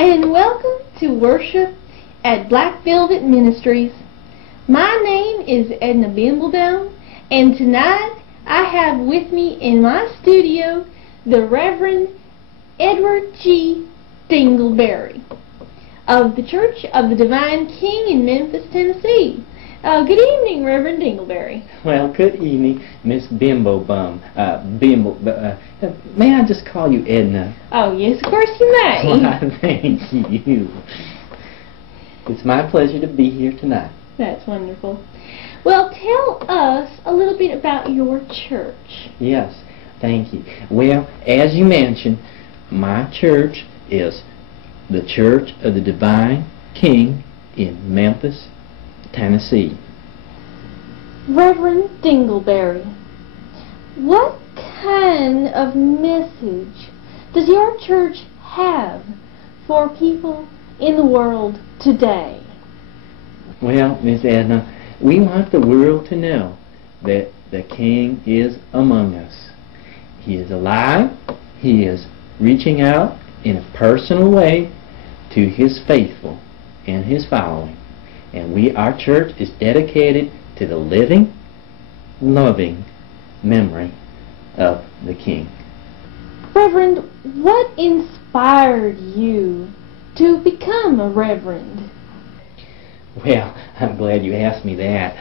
and welcome to worship at Black Velvet Ministries. My name is Edna Bimbledome, and tonight I have with me in my studio the Reverend Edward G. Dingleberry of the Church of the Divine King in Memphis, Tennessee. Good evening, Reverend Dingleberry. Well, good evening, Miss Bimbledome. May I just call you Edna? Oh, yes, of course you may. Why, thank you. It's my pleasure to be here tonight. That's wonderful. Well, tell us a little bit about your church. Yes, thank you. Well, as you mentioned, my church is the Church of the Divine King in Memphis, Tennessee. Reverend Dingleberry, what kind of message does your church have for people in the world today? Well, Miss Edna, we want the world to know that the King is among us. He is alive. He is reaching out in a personal way to His faithful and His following. And our church is dedicated to the living, loving memory of the King. Reverend, what inspired you to become a reverend? Well, I'm glad you asked me that,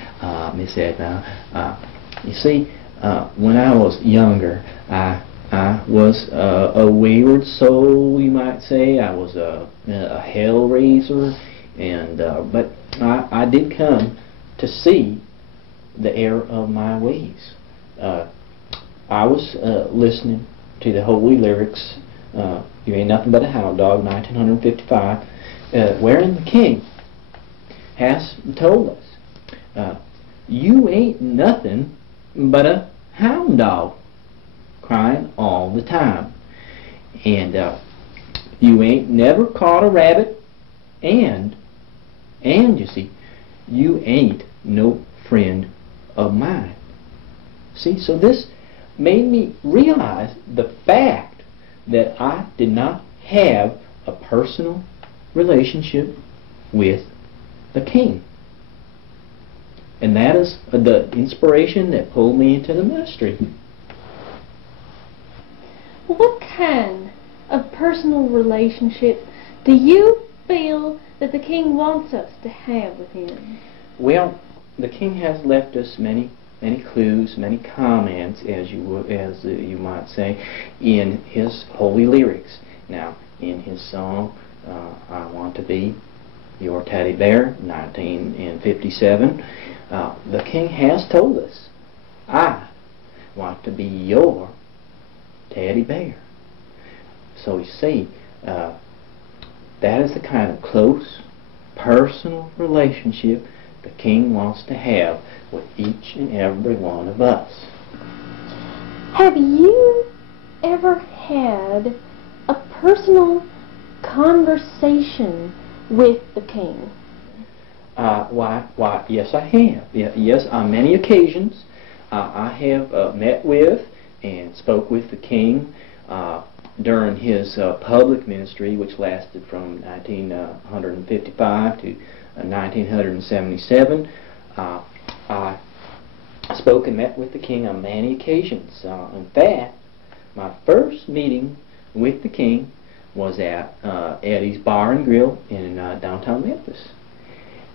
Miss Edna. You see, when I was younger, I was a wayward soul, you might say. I was a hell raiser, but I did come to see the error of my ways. I was listening to the holy lyrics, "You Ain't Nothing But a Hound Dog," 1955, wherein the King has told us, "You ain't nothing but a hound dog, crying all the time. And you ain't never caught a rabbit, and you see, you ain't no friend of mine." See, so this made me realize the fact that I did not have a personal relationship with the King. And that is the inspiration that pulled me into the ministry. What kind of personal relationship do you feel that the King wants us to have with Him? Well, the King has left us many clues, many comments, as you might say, in His holy lyrics. Now, in His song, "I Want to Be Your Teddy Bear," 1957, the King has told us, "I want to be your teddy bear." So you see, that is the kind of close, personal relationship the King wants to have with each and every one of us. Have you ever had a personal conversation with the King? Why, yes, I have. Yes, on many occasions, I have met with and spoke with the King during his public ministry, which lasted from 1955 to 1977. I spoke and met with the King on many occasions. In fact, my first meeting with the King was at Eddie's Bar and Grill in downtown Memphis.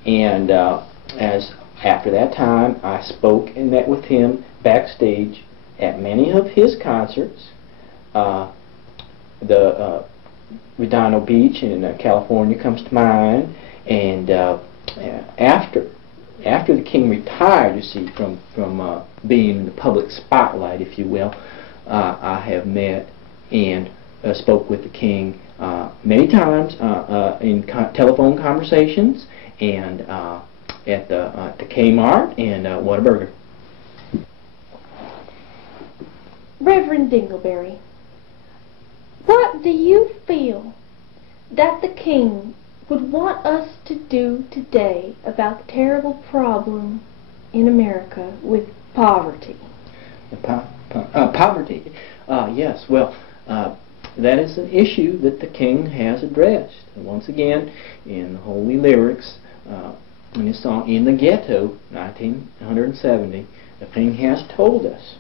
And after that time, I spoke and met with him backstage at many of his concerts. The Redondo Beach in California comes to mind. And after the King retired, you see, from being in the public spotlight, if you will, I have met and spoke with the King many times in telephone conversations and at the Kmart and Whataburger. Reverend Dingleberry, what do you feel that the King would want us to do today about the terrible problem in America with poverty? Poverty. Yes. Well, that is an issue that the king has addressed. And once again, in the holy lyrics, in his song "In the Ghetto," 1970, the king has told us,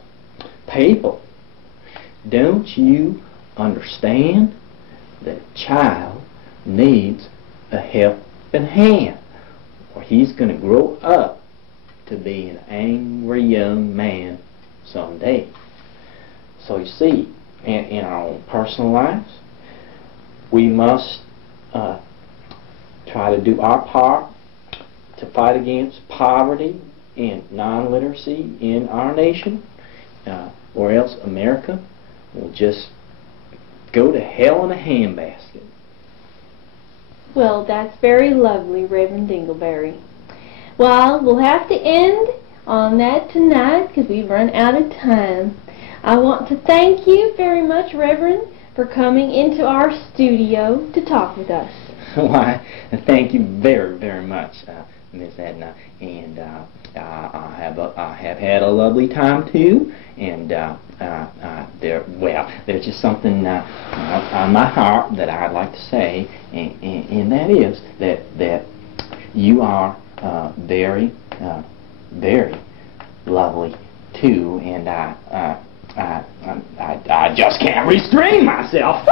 "People, don't you understand that a child needs a helping hand, or he's going to grow up to be an angry young man someday." So you see, in our own personal lives, we must try to do our part to fight against poverty and non-literacy in our nation, or else America will just go to hell in a handbasket. Well, that's very lovely, Reverend Dingleberry. Well, we'll have to end on that tonight because we've run out of time. I want to thank you very much, Reverend, for coming into our studio to talk with us. Why, thank you very, very much, Miss Edna, and I have had a lovely time too. And there's just something on my heart that I'd like to say, and that is that you are very, very lovely too, and I just can't restrain myself.